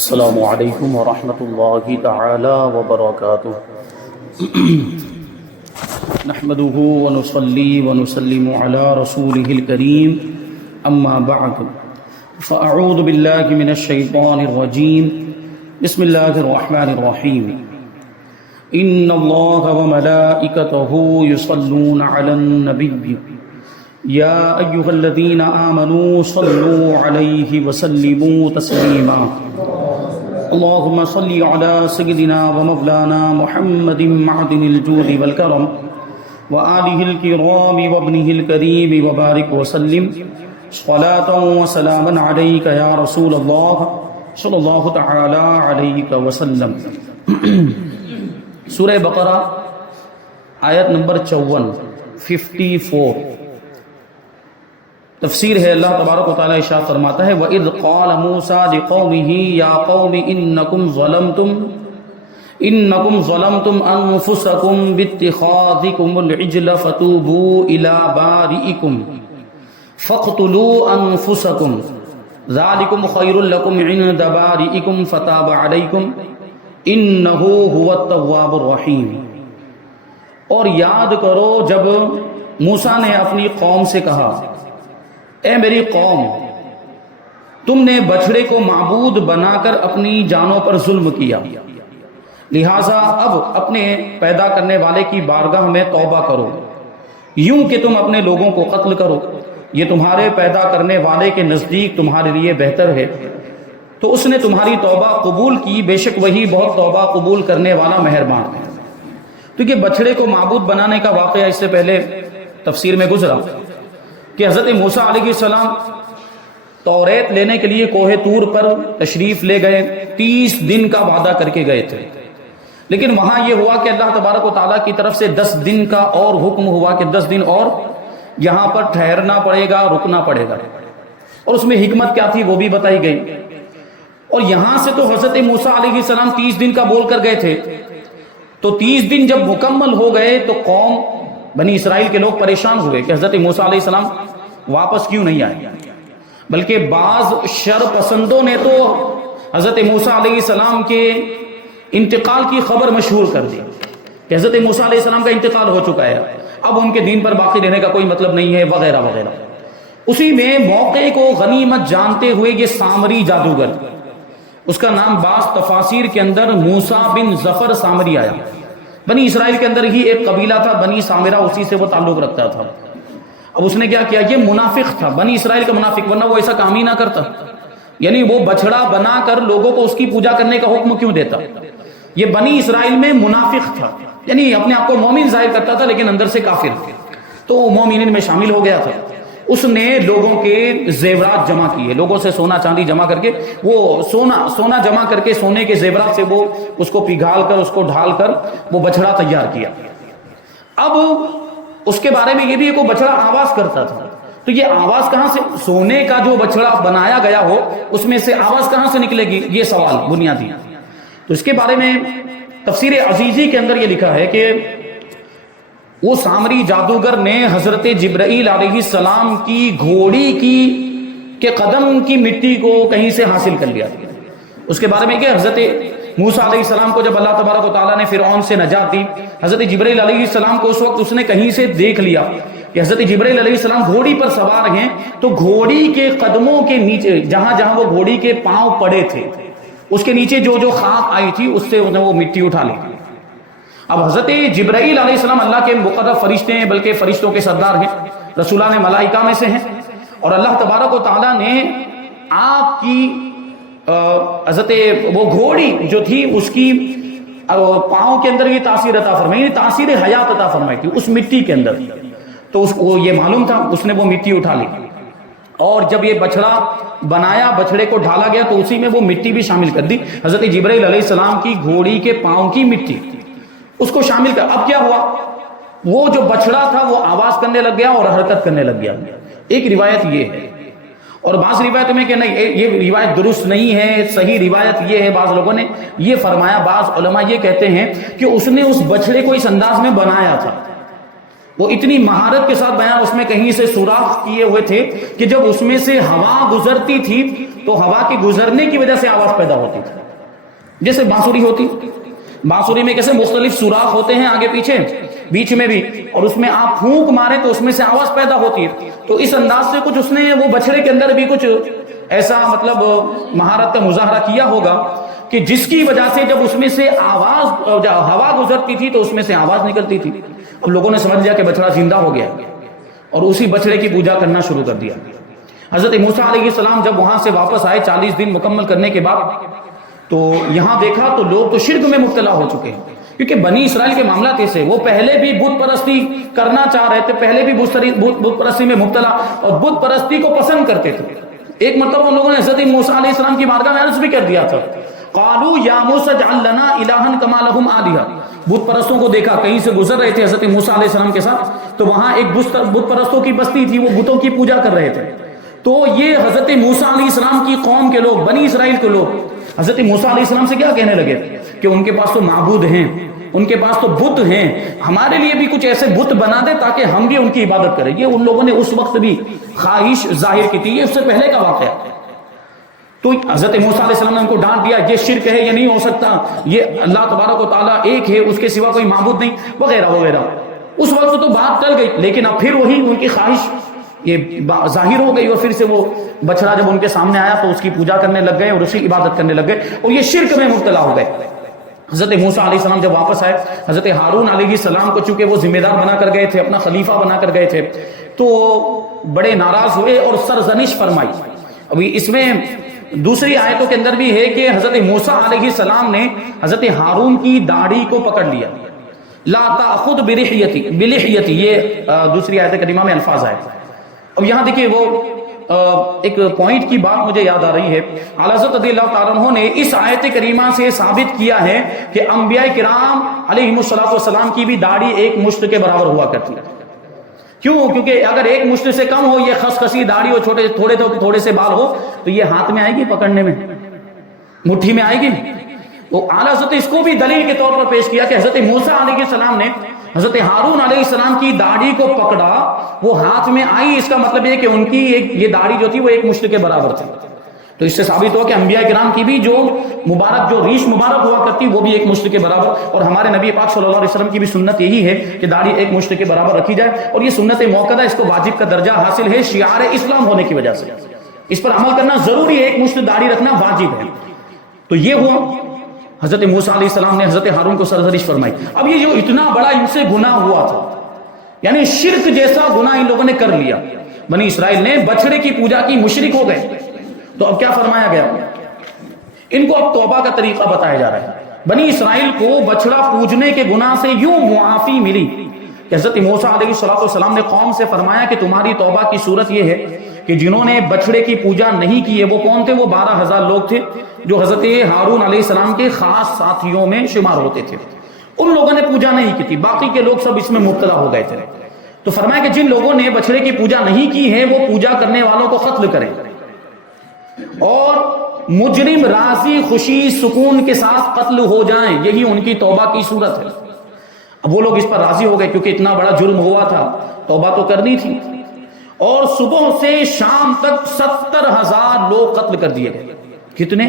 السلام علیکم ورحمۃ اللہ تعالی وبرکاتہ نحمده ونصلي ونسلم على رسوله الكريم اما بعد فاعوذ بالله من الشیطان الرجیم بسم اللہ الرحمن الرحیم ان اللہ وملائکته يصلون على النبی یا ایها الذین آمنوا صلوا علیہ وسلموا تسلیما اللهم صل على سيدنا ومولانا محمد معدن الجود والكرم وآله الكرام وابنه الكريم وبارك وسلم صلاة وسلاما عليك يا رسول الله صلی اللہ تعالی علیہ وسلم۔ سورہ بقرہ آیت نمبر 54 تفسیر ہے۔ اللہ تبارک و تعالی ارشاد فرماتا ہے وَإِذْ قَالَ مُوسَىٰ لِقَوْمِهِ يَا قَوْمِ إِنَّكُمْ ظَلَمْتُمْ أَنفُسَكُمْ بِاتِّخَاذِكُمُ الْعِجْلَ فَتُوبُوا إِلَىٰ بَارِئِكُمْ فَاقْتُلُوا أَنفُسَكُمْ ذَلِكُمْ خَيْرٌ لَكُمْ عِندَ بَارِئِكُمْ فَتَابَ عَلَيْكُمْ إِنَّهُ هُوَ التَّوَّابُ الرَّحِيمُ۔ اور یاد کرو جب موسیٰ نے اپنی قوم سے کہا اے میری قوم، تم نے بچھڑے کو معبود بنا کر اپنی جانوں پر ظلم کیا، لہٰذا اب اپنے پیدا کرنے والے کی بارگاہ میں توبہ کرو، یوں کہ تم اپنے لوگوں کو قتل کرو، یہ تمہارے پیدا کرنے والے کے نزدیک تمہارے لیے بہتر ہے، تو اس نے تمہاری توبہ قبول کی، بے شک وہی بہت توبہ قبول کرنے والا مہربان ہے۔ تو یہ بچھڑے کو معبود بنانے کا واقعہ اس سے پہلے تفسیر میں گزرا کہ حضرت موسیٰ علیہ السلام توریت لینے کے لیے کوہ طور پر تشریف لے گئے، 30 دن کا وعدہ کر کے گئے تھے، لیکن وہاں یہ ہوا کہ اللہ تبارک و تعالیٰ کی طرف سے 10 دن کا اور حکم ہوا کہ 10 دن اور یہاں پر ٹھہرنا پڑے گا، رکنا پڑے گا، اور اس میں حکمت کیا تھی وہ بھی بتائی گئی۔ اور یہاں سے تو حضرت موسیٰ علیہ السلام 30 دن کا بول کر گئے تھے، تو 30 دن جب مکمل ہو گئے تو قوم بنی اسرائیل کے لوگ پریشان ہوئے کہ حضرت موسیٰ علیہ السلام واپس کیوں نہیں آئے، بلکہ بعض شر پسندوں نے تو حضرت موسیٰ علیہ السلام کے انتقال کی خبر مشہور کر دی کہ حضرت موسیٰ علیہ السلام کا انتقال ہو چکا ہے، اب ان کے دین پر باقی رہنے کا کوئی مطلب نہیں ہے، وغیرہ وغیرہ۔ اسی میں موقع کو غنیمت جانتے ہوئے یہ سامری جادوگر، اس کا نام بعض تفاسیر کے اندر موسیٰ بن ظفر سامری آیا، بنی اسرائیل کے اندر ہی ایک قبیلہ تھا بنی سامرہ، اسی سے وہ تعلق رکھتا تھا۔ اب اس نے کیا کیا، یہ منافق تھا، بنی اسرائیل کا منافق، ورنہ وہ ایسا کام ہی نہ کرتا، یعنی وہ بچڑا بنا کر لوگوں کو اس کی پوجا کرنے کا حکم کیوں دیتا؟ یہ بنی اسرائیل میں منافق تھا، یعنی اپنے آپ کو مومن ظاہر کرتا تھا لیکن اندر سے کافر تھا، تو مومنین میں شامل ہو گیا تھا۔ اس نے لوگوں کے زیورات جمع کیے، لوگوں سے سونا چاندی جمع کر کے، وہ سونا جمع کر کے سونے کے زیورات سے وہ اس کو پگھال کر، اس کو ڈھال کر وہ بچڑا تیار کیا۔ اب اس کے بارے میں یہ بھی ہے کہ وہ بچڑا آواز کرتا تھا، تو یہ آواز کہاں سے، سونے کا جو بچڑا بنایا گیا ہو اس میں سے آواز کہاں سے نکلے گی، یہ سوال بنیادی۔ تو اس کے بارے میں تفسیر عزیزی کے اندر یہ لکھا ہے کہ وہ سامری جادوگر نے حضرت جبرائیل علیہ السلام کی گھوڑی کے قدم کی مٹی کو کہیں سے حاصل کر لیا۔ اس کے بارے میں کہ حضرت موسیٰ علیہ السلام کو جب اللہ تبارک و تعالیٰ نے فرعون سے نجات دی، حضرت جبرائیل علیہ السلام کو اس وقت اس نے کہیں سے دیکھ لیا کہ حضرت جبرائیل علیہ السلام گھوڑی پر سوار ہیں، تو گھوڑی کے قدموں کے نیچے جہاں جہاں وہ گھوڑی کے پاؤں پڑے تھے اس کے نیچے جو خاک آئی تھی اس سے انہوں نے وہ مٹی اٹھا لی۔ اب حضرت جبرائیل علیہ السلام اللہ کے مقرب فرشتے ہیں، بلکہ فرشتوں کے سردار ہیں، رسولان ملائکہ میں سے ہیں، اور اللہ تبارک و تعالیٰ نے آپ کی حضرت وہ گھوڑی جو تھی اس کی پاؤں کے اندر یہ تاثیر عطا فرمائی، تاثیر حیات عطا فرمائی تھی اس مٹی کے اندر، تو اس کو یہ معلوم تھا، اس نے وہ مٹی اٹھا لی، اور جب یہ بچڑا بنایا، بچڑے کو ڈھالا گیا تو اسی میں وہ مٹی بھی شامل کر دی، حضرت جبرائیل علیہ السلام کی گھوڑی کے پاؤں کی مٹی اس کو شامل کر۔ اب کیا ہوا، وہ جو بچڑا تھا وہ آواز کرنے لگ گیا اور حرکت کرنے لگ گیا۔ ایک روایت یہ ہے، اور بعض روایت میں کہ نہیں یہ روایت درست نہیں ہے، صحیح روایت یہ ہے، بعض لوگوں نے یہ فرمایا، بعض علماء یہ کہتے ہیں کہ اس نے اس بچڑے کو اس انداز میں بنایا تھا، وہ اتنی مہارت کے ساتھ بیان اس میں کہیں سے سوراخ کیے ہوئے تھے کہ جب اس میں سے ہوا گزرتی تھی تو ہوا کے گزرنے کی وجہ سے آواز پیدا ہوتی تھی. جیسے بانسری ہوتی، بانسری میں کیسے مختلف سوراخ ہوتے ہیں آگے پیچھے بیچ میں بھی، اور اس میں آپ پھونک مارے تو اس میں سے آواز پیدا ہوتی ہے. تو اس انداز سے کچھ اس نے وہ بچڑے کے اندر بھی کچھ ایسا مطلب مہارت کا مظاہرہ کیا ہوگا کہ جس کی وجہ سے جب اس میں سے آواز ہوا گزرتی تھی تو اس میں سے آواز نکلتی تھی. اب لوگوں نے سمجھ لیا کہ بچڑا زندہ ہو گیا اور اسی بچڑے کی پوجا کرنا شروع کر دیا. حضرت موسیٰ علیہ السلام جب وہاں سے واپس آئے 40 دن مکمل کرنے کے بعد، تو یہاں دیکھا تو لوگ تو شرک میں مبتلا ہو چکے ہیں، کیونکہ بنی اسرائیل کے معاملات ایسے، وہ پہلے بھی بت پرستی کرنا چاہ رہے تھے، پہلے بھی بت پرستی میں مبتلا اور بت پرستی کو پسند کرتے تھے. ایک مرتبہ ان لوگوں نے حضرت موسیٰ علیہ السلام کی بارگاہ میں عرض بھی کر دیا تھا، قالوا یا موسیٰ اجعل لنا الہا کما لہم آلہہ. بت پرستوں کو دیکھا، کہیں سے گزر رہے تھے حضرت موسیٰ علیہ السلام کے ساتھ، تو وہاں ایک بت پرستوں کی بستی تھی، وہ بتوں کی پوجا کر رہے تھے. تو یہ حضرت موسیٰ علیہ السلام کی قوم کے لوگ، بنی اسرائیل کے لوگ حضرت موسیٰ علیہ السلام سے کیا کہنے لگے کہ ان کے پاس تو معبود ہیں، ان کے پاس تو بت ہیں، ہمارے لیے بھی کچھ ایسے بت بنا دے تاکہ ہم بھی ان کی عبادت کریں. یہ ان لوگوں نے اس وقت بھی خواہش ظاہر کی تھی، یہ اس سے پہلے کا واقعہ. تو حضرت موسیٰ علیہ السلام نے ان کو ڈانٹ دیا، یہ شرک ہے، یہ نہیں ہو سکتا، یہ اللہ تبارک و تعالیٰ ایک ہے، اس کے سوا کوئی معبود نہیں، وغیرہ وغیرہ. اس وقت تو بات ٹل گئی، لیکن اب پھر وہی ان کی خواہش یہ ظاہر ہو گئی، اور پھر سے وہ بچڑا جب ان کے سامنے آیا تو اس کی پوجا کرنے لگ گئے اور اس کی عبادت کرنے لگ گئے اور یہ شرک میں مبتلا ہو گئے. حضرت موسیٰ علیہ السلام جب واپس آئے، حضرت ہارون علیہ السلام کو چونکہ وہ ذمہ دار بنا کر گئے تھے، اپنا خلیفہ بنا کر گئے تھے، تو بڑے ناراض ہوئے اور سرزنش فرمائی. ابھی اس میں دوسری آیتوں کے اندر بھی ہے کہ حضرت موسیٰ علیہ السلام نے حضرت ہارون کی داڑھی کو پکڑ لیا. لا تأخذ بلحیتی، یہ دوسری آیت کریمہ میں الفاظ آئے. اب یہاں دیکھیے وہ ایک پوائنٹ کی بات مجھے یاد آ رہی ہے. اعلیٰ حضرت رضی اللہ تعالیٰ عنہ نے اس آیت کریمہ سے ثابت کیا ہے کہ انبیاء کرام علیہم السلام کی بھی داڑھی ایک مشت کے برابر ہوا کرتی ہے. کیوں؟ کیونکہ اگر ایک مشت سے کم ہو، یہ خسخسی داڑھی ہو، تھوڑے سے بال ہو، تو یہ ہاتھ میں آئے گی، پکڑنے میں مٹھی میں آئے گی. وہ اعلیٰ حضرت اس کو بھی دلیل کے طور پر پیش کیا کہ حضرت موسیٰ علیہ السلام نے حضرت ہارون علیہ السلام کی داڑھی کو پکڑا، وہ ہاتھ میں آئی، اس کا مطلب یہ کہ ان کی یہ داڑھی جو تھی وہ ایک مشت کے برابر تھی. تو اس سے ثابت ہوا کہ انبیاء کرام کی بھی جو مبارک، جو ریش مبارک ہوا کرتی، وہ بھی ایک مشت کے برابر. اور ہمارے نبی پاک صلی اللہ علیہ وسلم کی بھی سنت یہی ہے کہ داڑھی ایک مشت کے برابر رکھی جائے، اور یہ سنت موقدہ، اس کو واجب کا درجہ حاصل ہے شعار اسلام ہونے کی وجہ سے. اس پر عمل کرنا ضروری ہے، ایک مشت داڑھی رکھنا واجب ہے. تو یہ ہوا، حضرت موسیٰ علیہ السلام نے حضرت ہارون کو سرزنش فرمائی. اب یہ جو اتنا بڑا ان سے گناہ ہوا تھا، یعنی شرک جیسا گناہ ان لوگوں نے کر لیا، بنی اسرائیل نے بچڑے کی پوجا کی، مشرک ہو گئے. تو اب کیا فرمایا گیا؟ ان کو اب توبہ کا طریقہ بتایا جا رہا ہے. بنی اسرائیل کو بچڑا پوجنے کے گناہ سے یوں معافی ملی کہ حضرت موسیٰ علیہ السلام نے قوم سے فرمایا کہ تمہاری توبہ کی صورت یہ ہے کہ جنہوں نے بچڑے کی پوجا نہیں کی ہے وہ کون تھے؟ وہ 12,000 لوگ تھے جو حضرت ہارون علیہ السلام کے خاص ساتھیوں میں شمار ہوتے تھے. ان لوگوں نے پوجا نہیں کی تھی، باقی کے لوگ سب اس میں مبتلا ہو گئے تھے. تو فرمایا کہ جن لوگوں نے بچڑے کی پوجا نہیں کی ہے وہ پوجا کرنے والوں کو قتل کریں، اور مجرم راضی خوشی سکون کے ساتھ قتل ہو جائیں. یہی ان کی توبہ کی صورت ہے. اب وہ لوگ اس پر راضی ہو گئے کیونکہ اتنا بڑا جرم ہوا تھا، توبہ تو کرنی تھی. اور صبح سے شام تک 70,000 لوگ قتل کر دیے گئے. کتنے؟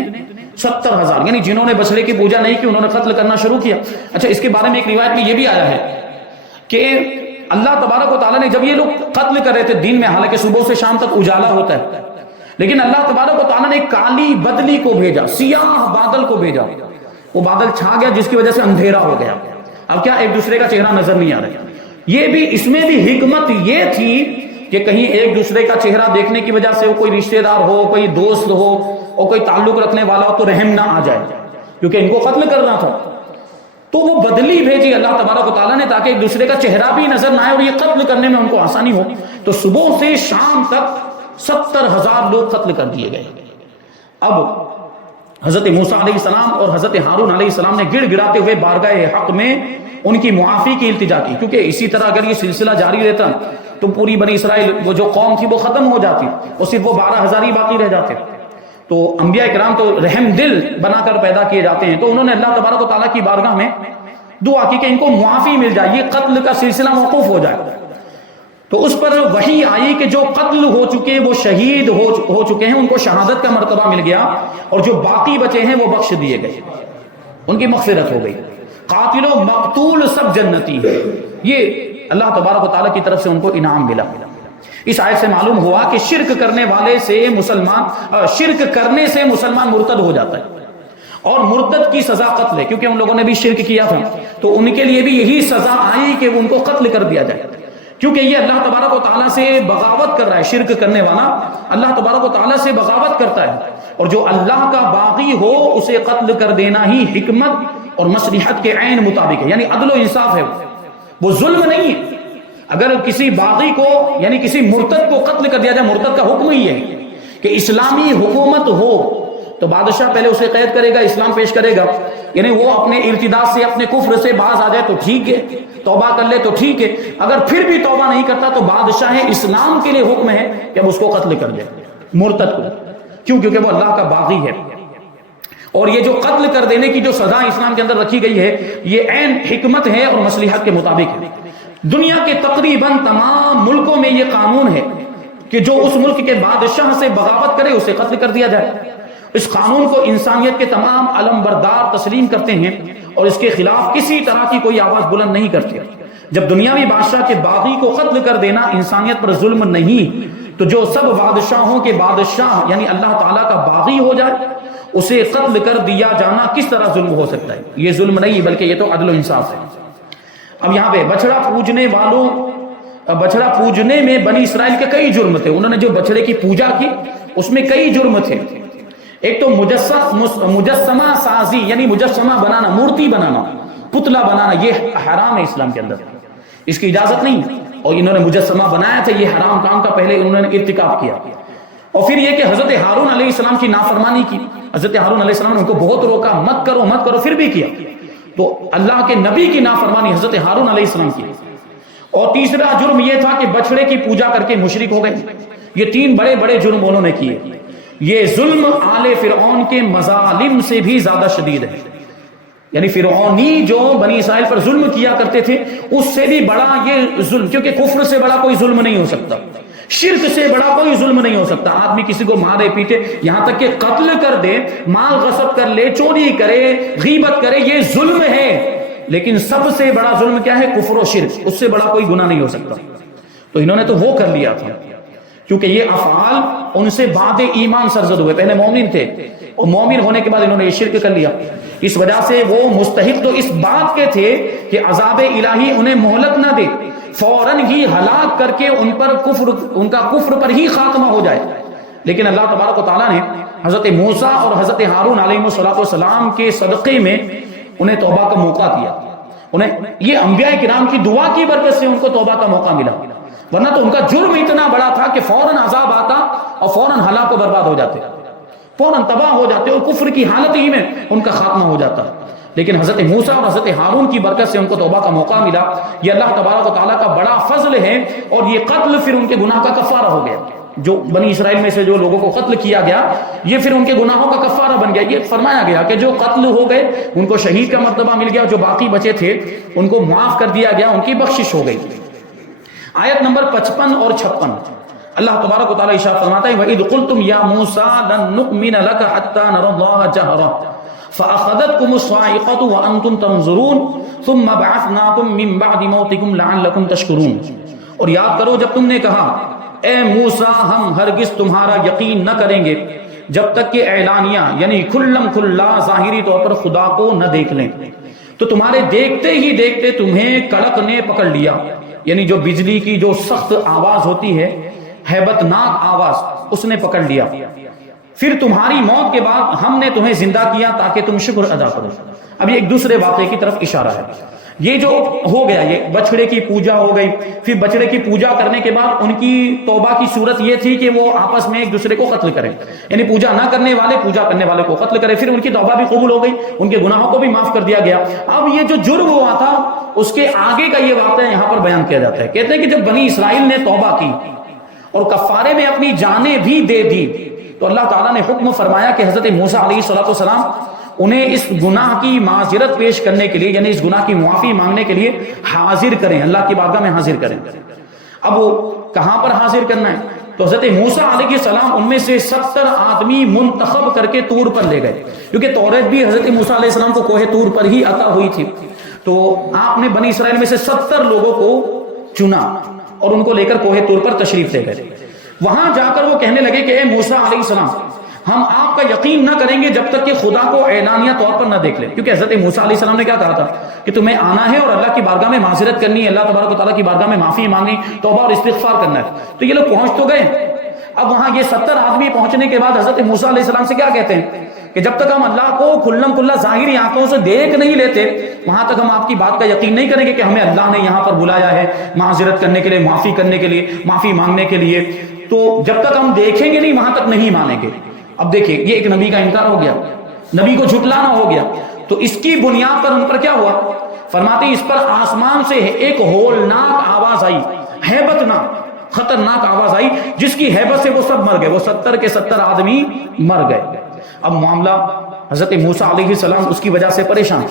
70,000. یعنی جنہوں نے بچڑے کی پوجا نہیں کی انہوں نے قتل کرنا شروع کیا. اچھا، اس کے بارے میں ایک روایت میں یہ بھی آیا ہے کہ اللہ تبارک و تعالیٰ نے جب یہ لوگ قتل کر رہے تھے دن میں، حالانکہ صبح سے شام تک اجالا ہوتا ہے، لیکن اللہ تبارک و تعالیٰ نے کالی بدلی کو بھیجا، سیاہ بادل کو بھیجا. وہ بادل چھا گیا جس کی وجہ سے اندھیرا ہو گیا. اب کیا ایک دوسرے کا چہرہ نظر نہیں آ رہا. یہ بھی اس میں بھی حکمت یہ تھی کہ کہیں ایک دوسرے کا چہرہ دیکھنے کی وجہ سے وہ کوئی رشتہ دار ہو، کوئی دوست ہو اور کوئی تعلق رکھنے والا ہو تو رحم نہ آ جائے، کیونکہ ان کو قتل کرنا تھا. تو وہ بدلی بھیجی اللہ تبارک و تعالیٰ نے تاکہ ایک دوسرے کا چہرہ بھی نظر نہ آئے اور یہ قتل کرنے میں ان کو آسانی ہو. تو صبح سے شام تک 70,000 لوگ قتل کر دیے گئے. اب حضرت موسیٰ علیہ السلام اور حضرت ہارون علیہ السلام نے گڑ گڑاتے ہوئے بارگاہ حق میں ان کی معافی کی التجا کی، کیونکہ اسی طرح اگر یہ سلسلہ جاری رہتا تو پوری بنی اسرائیل وہ جو قوم تھی وہ ختم ہو جاتی اور صرف وہ 12,000 ہی باقی رہ جاتے. تو انبیاء کرام تو رحم دل بنا کر پیدا کیے جاتے ہیں. تو انہوں نے اللہ تبارک و تعالیٰ کی بارگاہ میں دعا کی کہ ان کو معافی مل جائے، یہ قتل کا سلسلہ موقوف ہو جائے. تو اس پر وحی آئی کہ جو قتل ہو چکے وہ شہید ہو چکے ہیں، ان کو شہادت کا مرتبہ مل گیا، اور جو باقی بچے ہیں وہ بخش دیے گئے، ان کی مغفرت ہو گئی۔ قاتل و مقتول سب جنتی ہے، یہ اللہ تبارک و تعالیٰ کی طرف سے ان کو انعام ملا۔ اس آیت سے معلوم ہوا کہ شرک کرنے سے مسلمان مرتد ہو جاتا ہے، اور مرتد کی سزا قتل ہے، کیونکہ ان لوگوں نے بھی شرک کیا تھا تو ان کے لیے بھی یہی سزا آئی کہ ان کو قتل کر دیا جائے، کیونکہ یہ اللہ تبارک و تعالیٰ سے بغاوت کر رہا ہے۔ شرک کرنے والا اللہ تبارک و تعالیٰ سے بغاوت کرتا ہے، اور جو اللہ کا باغی ہو اسے قتل کر دینا ہی حکمت اور مصلحت کے عین مطابق ہے، یعنی عدل و انصاف ہے، وہ ظلم نہیں ہے۔ اگر کسی باغی کو یعنی کسی مرتد کو قتل کر دیا جائے، مرتد کا حکم ہی ہے کہ اسلامی حکومت ہو تو بادشاہ پہلے اسے قید کرے گا، اسلام پیش کرے گا، یعنی وہ اپنے ارتداد سے اپنے کفر سے باز آ جائے تو ٹھیک ہے، توبہ کر لے تو ٹھیک ہے، اگر پھر بھی توبہ نہیں کرتا تو بادشاہ اسلام کے لیے حکم ہے کہ اب اس کو قتل کر دے، مرتد کو، کیونکہ وہ اللہ کا باغی ہے۔ اور یہ جو قتل کر دینے کی جو سزا اسلام کے اندر رکھی گئی ہے، یہ عین حکمت ہے اور مصلحت کے مطابق ہے۔ دنیا کے تقریباً تمام ملکوں میں یہ قانون ہے کہ جو اس ملک کے بادشاہ سے بغاوت کرے اسے قتل کر دیا جائے۔ اس قانون کو انسانیت کے تمام علم بردار تسلیم کرتے ہیں اور اس کے خلاف کسی طرح کی کوئی آواز بلند نہیں کرتے۔ جب دنیاوی بادشاہ کے باغی کو قتل کر دینا انسانیت پر ظلم نہیں، تو جو سب بادشاہوں کے بادشاہ یعنی اللہ تعالیٰ کا باغی ہو جائے اسے قتل کر دیا جانا کس طرح ظلم ہو سکتا ہے؟ یہ ظلم نہیں بلکہ یہ تو عدل و انصاف ہے۔ اب یہاں پہ بچڑا پوجنے میں بنی اسرائیل کے کئی جرم تھے، انہوں نے جو بچڑے کی پوجا کی اس میں کئی جرم تھے۔ ایک تو مجسمہ سازی یعنی مجسمہ بنانا، مورتی بنانا، پتلا بنانا، یہ حرام ہے اسلام کے اندر، اس کی اجازت نہیں، اور انہوں نے مجسمہ بنایا تھا، یہ حرام کام کا پہلے انہوں نے ارتکاب کیا۔ اور پھر یہ کہ حضرت ہارون علیہ السلام کی نافرمانی کی، حضرت ہارون علیہ السلام نے ان کو بہت روکا، مت کرو، پھر بھی کیا، تو اللہ کے نبی کی نافرمانی حضرت ہارون علیہ السلام کی۔ اور تیسرا جرم یہ تھا کہ بچڑے کی پوجا کر کے مشرک ہو گئے۔ یہ تین بڑے بڑے جرم انہوں نے کیے۔ یہ ظلم آل فرعون کے مظالم سے بھی زیادہ شدید ہے، یعنی فرعونی جو بنی اسرائیل پر ظلم کیا کرتے تھے اس سے بھی بڑا یہ ظلم، کیونکہ کفر سے بڑا کوئی ظلم نہیں ہو سکتا، شرک سے بڑا کوئی ظلم نہیں ہو سکتا۔ آدمی کسی کو مارے پیٹے، یہاں تک کہ قتل کر دے، مال غصب کر لے، چوری کرے، غیبت کرے، یہ ظلم ہے، لیکن سب سے بڑا ظلم کیا ہے؟ کفر و شرک، اس سے بڑا کوئی گناہ نہیں ہو سکتا۔ تو انہوں نے تو وہ کر لیا تھا، کیونکہ یہ افعال ان سے بعد ایمان سرزد ہوئے، پہلے مومن تھے اور مومن ہونے کے بعد انہوں نے یہ شرک کر لیا، اس وجہ سے وہ مستحق تو اس بات کے تھے کہ عذاب الہی انہیں مہلت نہ دے، فوراً ہی ہلاک کر کے ان کا کفر پر ہی خاتمہ ہو جائے، لیکن اللہ تبارک و تعالیٰ نے حضرت موسیٰ اور حضرت ہارون علیہ السلام کے صدقے میں انہیں توبہ کا موقع دیا، انہیں یہ انبیاء کرام کی دعا کی برکت سے ان کو توبہ کا موقع ملا، ورنہ تو ان کا جرم اتنا بڑا تھا کہ فوراً عذاب آتا اور فوراً ہلاک و برباد ہو جاتے، فوراً تباہ ہو جاتے اور کفر کی حالت ہی میں ان کا خاتمہ ہو جاتا۔ لیکن حضرت موسیٰ اور حضرت ہارون کی برکت سے ان کو توبہ کا موقع ملا، یہ اللہ تبارک و تعالیٰ کا بڑا فضل ہے، اور یہ قتل پھر ان کے گناہ کا کفارہ ہو گیا، جو بنی اسرائیل میں سے جو لوگوں کو قتل کیا گیا یہ پھر ان کے گناہوں کا کفارہ بن گیا۔ یہ فرمایا گیا کہ جو قتل ہو گئے ان کو شہید کا مرتبہ مل گیا، جو باقی بچے تھے ان کو معاف کر دیا گیا، ان کی بخشش ہو گئی۔ آیت نمبر 55 اور 56 اللہ تبارک و تعالیٰ ارشاد فرماتا ہے وَإِذْ قُلْتُمْ يَا مُوسَىٰ لَن نُّؤْمِنَ لَكَ حَتَّىٰ نَرَى اللَّهَ جَهْرَةً فَأَخَذَتْكُمُ الصَّاعِقَةُ وَأَنْتُمْ تَنظُرُونَ ثُمَّ بَعَثْنَاكُم مِّن بَعْدِ مَوْتِكُمْ لَعَلَّكُمْ تَشْكُرُونَ۔ اور یاد کرو جب تم نے کہا اے موسیٰ ہم ہرگز تمہارا یقین نہ کریں گے جب تک کہ اعلانیہ یعنی کھلم کھلا ظاہری طور پر خدا کو نہ دیکھ لیں، تو تمہارے دیکھتے ہی دیکھتے تمہیں کڑک نے پکڑ لیا، یعنی جو بجلی کی جو سخت آواز ہوتی ہے، ہیبت ناک آواز، اس نے پکڑ لیا، پھر تمہاری موت کے بعد ہم نے تمہیں زندہ کیا تاکہ تم شکر ادا کرو۔ اب یہ ایک دوسرے واقعے کی طرف اشارہ ہے۔ یہ جو ہو گیا یہ بچڑے کی پوجا ہو گئی، پھر بچڑے کی پوجا کرنے کے بعد ان کی توبہ کی صورت یہ تھی کہ وہ آپس میں ایک دوسرے کو قتل کریں، یعنی پوجا نہ کرنے والے پوجا کرنے والے کو قتل کریں، پھر ان کی توبہ بھی قبول ہو گئی، ان کے گناہوں کو بھی معاف کر دیا گیا۔ اب یہ جو جرم ہوا تھا اس کے آگے کا یہ واقعہ یہاں پر بیان کیا جاتا ہے۔ کہتے ہیں کہ جب بنی اسرائیل نے توبہ کی اور کفارے میں اپنی جانیں بھی دے دی تو اللہ تعالیٰ نے حکم فرمایا کہ حضرت موسیٰ علیہ السلام انہیں اس گناہ کی معذرت پیش کرنے کے لیے، یعنی اس گناہ کی معافی مانگنے کے لیے حاضر کریں، اللہ کی بارگاہ میں حاضر کریں۔ اب وہ کہاں پر حاضر کرنا ہے؟ تو حضرت موسیٰ علیہ السلام ان میں سے 70 آدمی منتخب کر کے طور پر لے گئے، کیونکہ توریت بھی حضرت موسیٰ علیہ السلام کو کوہ طور پر ہی عطا ہوئی تھی۔ تو آپ نے بنی اسرائیل میں سے 70 لوگوں کو چنا اور ان کو لے کر کوہ طور پر تشریف لے گئے۔ وہاں جا کر وہ کہنے لگے کہ اے موسیٰ علیہ السلام، ہم آپ کا یقین نہ کریں گے جب تک کہ خدا کو اعلانیہ طور پر نہ دیکھ لیں، کیونکہ حضرت موسیٰ علیہ السلام نے کیا کہا تھا کہ تمہیں آنا ہے اور اللہ کی بارگاہ میں معذرت کرنی ہے، اللہ تبارک و تعالیٰ کی بارگاہ میں معافی مانگنی، توبہ اور استغفار کرنا ہے۔ تو یہ لوگ پہنچ تو گئے۔ اب وہاں یہ 70 آدمی پہنچنے کے بعد حضرت موسیٰ علیہ السلام سے کیا کہتے ہیں کہ جب تک ہم اللہ کو کھلم کھلا ظاہری آنکھوں سے دیکھ نہیں لیتے وہاں تک ہم آپ کی بات کا یقین نہیں کریں گے کہ ہمیں اللہ نے یہاں پر بلایا ہے معذرت کرنے کے لیے، معافی کرنے کے لیے، معافی مانگنے کے لیے۔ تو جب تک ہم دیکھیں گے نہیں وہاں تک نہیں مانیں گے۔ اب دیکھیں یہ ایک نبی کا انکار ہو گیا، نبی کو جھٹلانا ہو گیا۔ تو اس کی بنیاد پر ان پر کیا ہوا؟ فرماتے ہیں اس پر آسمان سے ایک ہولناک آواز آئی، ہیبت ناک خطرناک آواز آئی، جس کی ہیبت سے وہ سب مر گئے، وہ 70 کے 70 آدمی مر گئے۔ اب معاملہ حضرت موسیٰ علیہ السلام اس کی وجہ سے پریشان،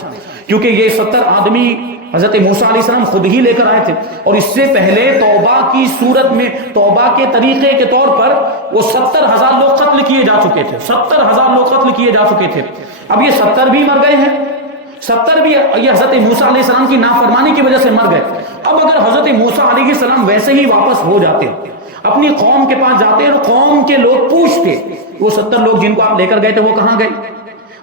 کیونکہ یہ 70 آدمی حضرت موسیٰ علیہ السلام خود ہی لے کر آئے تھے، اور اس سے پہلے توبہ کی صورت میں، توبہ کے طریقے کے طور پر وہ 70,000 لوگ قتل کیے جا چکے تھے، 70,000 لوگ قتل کیے جا چکے تھے۔ اب یہ 70 بھی مر گئے ہیں، 70 بھی یہ حضرت موسیٰ علیہ السلام کی نافرمانی کی وجہ سے مر گئے۔ اب اگر حضرت موسیٰ علیہ السلام ویسے ہی واپس ہو جاتے، اپنی قوم کے پاس جاتے اور قوم کے لوگ پوچھتے وہ 70 لوگ جن کو آپ لے کر گئے تھے وہ کہاں گئے؟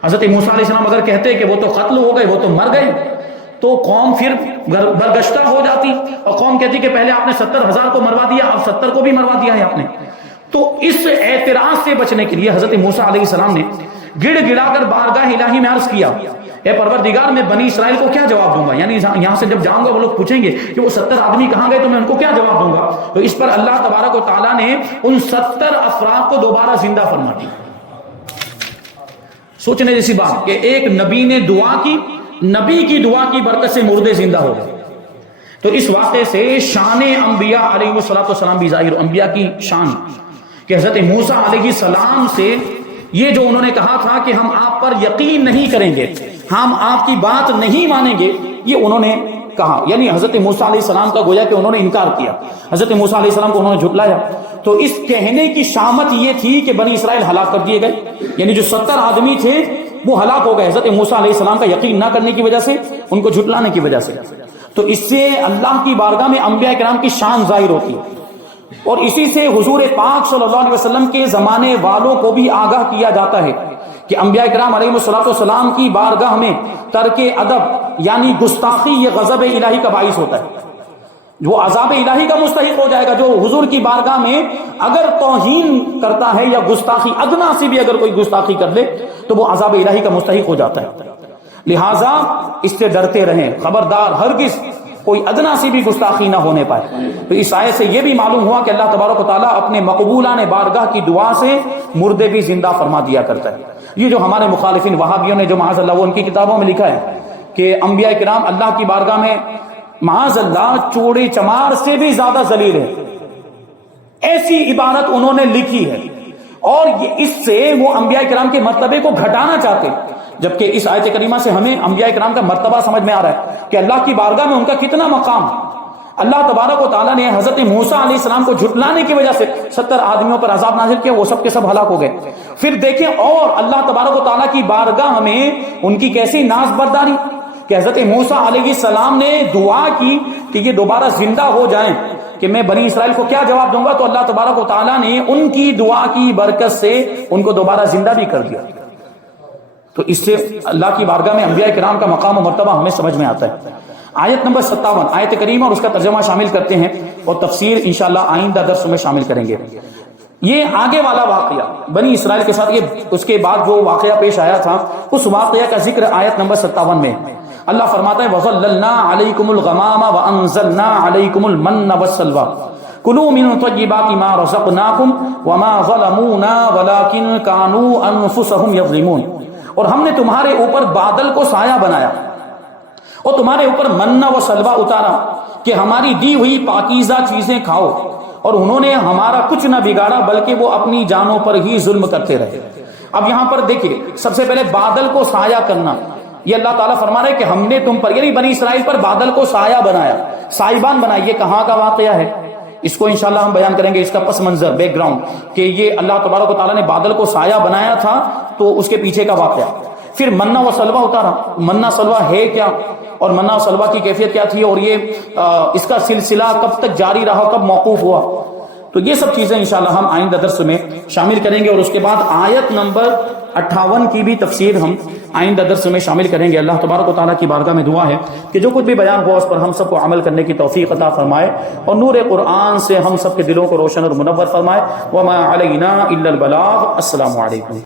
حضرت موسیٰ علیہ السلام اگر کہتے کہ وہ تو قتل ہو گئے، وہ تو مر گئے، تو قوم پھر برگشتہ ہو جاتی اور قوم کہتی کہ پہلے آپ نے 70,000 کو مروا دیا، اب 70 کو بھی مروا دیا ہے آپ نے۔ تو اس اعتراض سے بچنے کے لیے حضرت موسیٰ علیہ السلام نے گڑ گڑا کر بارگاہ الہی میں عرض کیا، اے پروردگار میں بنی اسرائیل کو کیا جواب دوں گا؟ یعنی یہاں سے جب جاؤں گا وہ لوگ پوچھیں گے کہ وہ 70 آدمی کہاں گئے، تو میں ان کو کیا جواب دوں گا؟ تو اس پر اللہ تبارک و تعالیٰ نے ان 70 افراد کو دوبارہ زندہ فرما دی۔ سوچنے جیسی بات کہ ایک نبی نے دعا کی، نبی کی دعا کی برکت سے مردے زندہ ہو گئے۔ تو اس واقعے سے شان انبیاء علیہ السلام بھی ظاہر، انبیاء کی شان کہ حضرت موسیٰ علیہ السلام سے یہ جو انہوں نے کہا تھا کہ ہم آپ پر یقین نہیں کریں گے، ہم آپ کی بات نہیں مانیں گے، یہ انہوں نے کہا، یعنی حضرت موسیٰ علیہ السلام کا گویا کہ انہوں نے انکار کیا، حضرت موسیٰ علیہ السلام کو انہوں نے جھٹلایا۔ تو اس کہنے کی شامت یہ تھی کہ بنی اسرائیل ہلاک کر دیے گئے، یعنی جو 70 آدمی تھے وہ ہلاک ہو گئے حضرت موسیٰ علیہ السلام کا یقین نہ کرنے کی وجہ سے، ان کو جھٹلانے کی وجہ سے۔ تو اس سے اللہ کی بارگاہ میں انبیاء کرام کی شان ظاہر ہوتی ہے، اور اسی سے حضور پاک صلی اللہ علیہ وسلم کے زمانے والوں کو بھی آگاہ کیا جاتا ہے کہ انبیاء کرام علیہ السلام کی بارگاہ میں ترک ادب یعنی گستاخی یہ غضب الہی کا باعث ہوتا ہے، وہ عذاب الہی کا مستحق ہو جائے گا۔ جو حضور کی بارگاہ میں اگر توہین کرتا ہے یا گستاخی ادنا سے بھی اگر کوئی گستاخی کر لے تو وہ عذاب الہی کا مستحق ہو جاتا ہے۔ لہٰذا اس سے ڈرتے رہیں، خبردار ہرگز کوئی ادنا سی بھی گستاخی نہ ہونے پائے۔ تو اس آیت سے یہ بھی معلوم ہوا کہ اللہ تبارک و تعالیٰ اپنے مقبولان بارگاہ کی دعا سے مردے بھی زندہ فرما دیا کرتا ہے۔ یہ جو ہمارے مخالفین وہابیوں نے جو معاذ اللہ وہ ان کی کتابوں میں لکھا ہے کہ انبیاء کرام اللہ کی بارگاہ میں معاذ اللہ چوڑی چمار سے بھی زیادہ ذلیل ہے، ایسی عبارت انہوں نے لکھی ہے، اور اس سے وہ انبیاء کرام کے مرتبے کو گھٹانا چاہتے، جبکہ اس آیت کریمہ سے ہمیں انبیاء کرام کا مرتبہ سمجھ میں آ رہا ہے کہ اللہ کی بارگاہ میں ان کا کتنا مقام۔ اللہ تبارک و تعالیٰ نے حضرت موسیٰ علیہ السلام کو جھٹلانے کی وجہ سے 70 آدمیوں پر عذاب نازل کیا، وہ سب کے سب ہلاک ہو گئے۔ پھر دیکھیں اور اللہ تبارک و تعالیٰ کی بارگاہ میں ان کی کیسی ناز برداری کہ حضرت موسیٰ علیہ السلام نے دعا کی کہ یہ دوبارہ زندہ ہو جائیں، کہ میں بنی اسرائیل کو کیا جواب دوں گا، تو اللہ تبارک و تعالیٰ نے ان کی دعا کی برکت سے ان کو دوبارہ زندہ بھی کر دیا۔ تو اس سے اللہ کی بارگاہ میں انبیاء کرام کا مقام و مرتبہ ہمیں سمجھ میں آتا ہے۔ آیت نمبر 57 آیت کریمہ اور اس کا ترجمہ شامل کرتے ہیں اور تفسیر انشاءاللہ آئندہ درس میں شامل کریں گے۔ یہ آگے والا واقعہ بنی اسرائیل کے ساتھ، یہ اس کے بعد جو واقعہ پیش آیا تھا اس واقعہ کا ذکر آیت نمبر 57 میں اللہ فرماتا ہے وَظَلَّلْنَا عَلَيْكُمُ الْغَمَامَ وَأَنزَلْنَا عَلَيْكُمُ الْمَنَّ وَالسَّلْوَىٰ كُلُوا مِن طَيِّبَاتِ مَا رَزَقْنَاكُمْ وَمَا ظَلَمُونَا وَلَٰكِن كَانُوا أَنفُسَهُمْ يَظْلِمُونَ۔ اور ہم نے تمہارے اوپر بادل کو سایہ بنایا اور تمہارے اوپر منّ و سلوہ اتارا کہ ہماری دی ہوئی پاکیزہ چیزیں کھاؤ، اور انہوں نے ہمارا کچھ نہ بگاڑا بلکہ وہ اپنی جانوں پر ہی ظلم کرتے رہے۔ اب یہاں پر دیکھیے سب سے پہلے بادل کو سایہ کرنا، یہ اللہ تعالیٰ فرما رہے کہ ہم نے تم پر یعنی بنی اسرائیل پر بادل کو سایہ بنایا، سائبان بنایا۔ یہ کہاں کا واقعہ ہے؟ اس کو انشاءاللہ ہم بیان کریں گے، اس کا پس منظر، بیک گراؤنڈ، کہ یہ اللہ تبارک و تعالیٰ نے بادل کو سایہ بنایا تھا تو اس کے پیچھے کا واقعہ. پھر منا و سلوہ اتارا. منا سلوہ ہے کیا، اور منا و سلوہ کی کیفیت کیا تھی، اور یہ اس کا سلسلہ کب تک جاری رہا، کب موقوف ہوا. تو یہ سب چیزیں انشاءاللہ ہم آئندہ درس میں شامل کریں گے، اور اس کے بعد آیت نمبر 58 کی بھی تفسیر ہم آئندہ درس میں شامل کریں گے. اللہ تبارک و تعالیٰ کی بارگاہ میں دعا ہے کہ جو کچھ بھی بیان ہوا اس پر ہم سب کو عمل کرنے کی توفیق عطا فرمائے، اور نور قرآن سے ہم سب کے دلوں کو روشن اور منور فرمائے. وما علینا الا البلاغ. السلام علیکم.